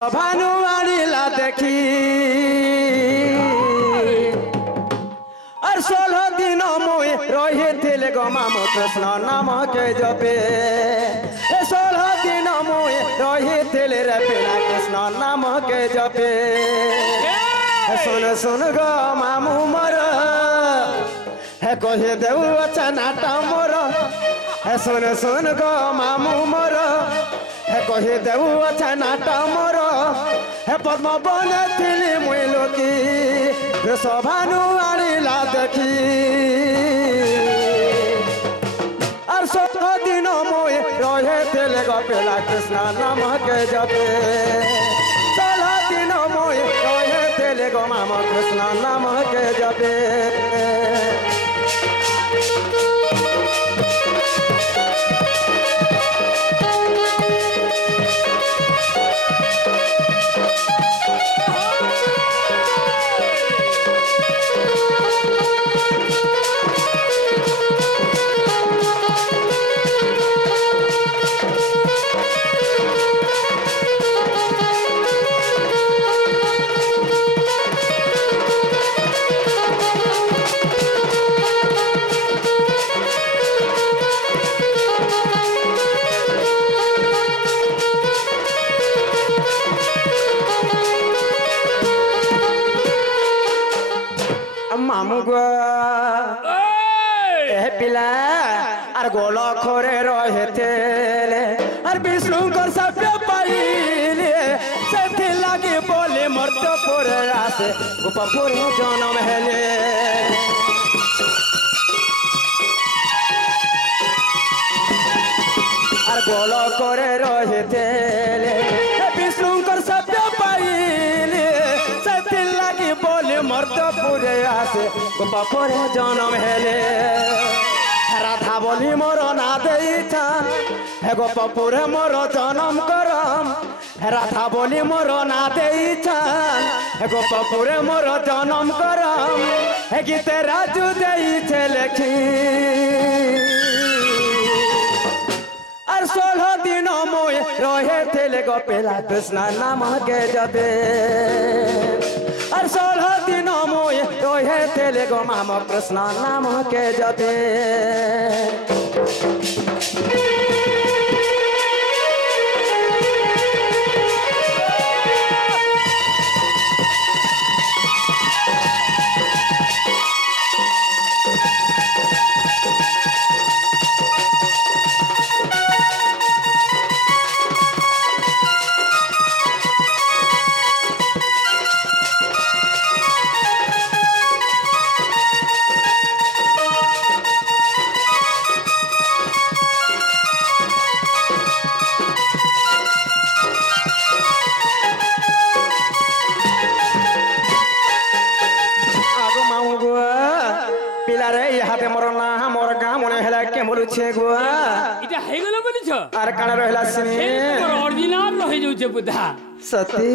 भानु आनिला देखी और 16 दिन मुई रही थिले गो मामो कृष्ण नाम के जपे 16 दिन मुई रही थिले रे पिला कृष्ण नाम के जपे सुन सुन गो मामू मोर है कहे देउ अच्छा नाटा मोर है सुन सुन गो मामू मोर है कहे देउ अच्छा नाटा मोर है पद्म बन थिली मुई लोकी सभानु आनिला देखी और 16 दिन मुई रहे थिले गपेला कृष्ण नाम के जपे 16 दिन मुई रहे थिले गो माम कृष्ण नाम के जपे मामू गो ए पिला और गोल खोरे रहे थे और विष्णु को सब पाइले से लगे बोले मर्द पूरे रासे गोपापुर जन्म हेले और गोल खोरे रहे थे विष्णु को सब पाइले लगी बोले मर्द पूरे आसे गोपापुर जन्म हेले राधा बोली मोर ना देइछा हे गोपापुर मोर जन्म करम राधा बोली मोर ना देइछा हे गोपापुर मोर जन्म करम हे गीते राजू देइछे लेखी और 16 दिन मोय रहे थिले गोपेला कृष्ण नाम के जपे और 16 दिन मोय रहे थिले गो माम कृष्ण नाम के जपे बोलुछे गुआ इटा हे गेलो बोलिछ आर काना रहला सिनी तोर ओरिजिनल रहि जाउछे बुधा सती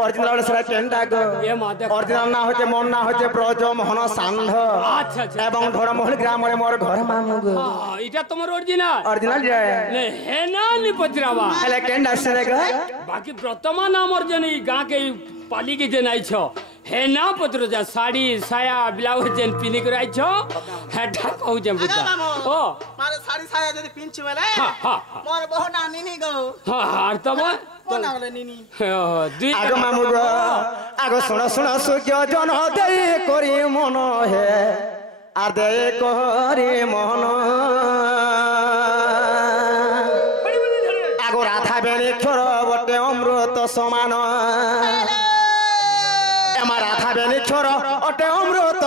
ओरिजिनल वाला सरा टेंडा गो ए माते ओरिजिनल ना होते मन ना होते ब्रज मोहन सांध अच्छा अच्छा एवं ढोरमहल ग्राम रे मोर घर मामू गो हां इटा तमर ओरिजिनल जे ले हे ना नि पचरावा हले टेंडा सरे ग बाकी प्रथमा नाम और जने गां के पाली के जनाई छ हे ना पत्र जा साड़ी साया ब्लाउज जेन पिनी कर आई छ हेठा कहू जे बुदा ओ मारे साड़ी साया जदी पिनछु बेले हां मोर बहु ना निनी गो हां हां तब कोन आले निनी दुई आगो मामू गो आगो सुन सुन सुक्यो जन दे करी मन हे आ दे करी मन आगो राधा बेनी छोर बटे अमृत समान राधा बेनी छोर अटे अमृत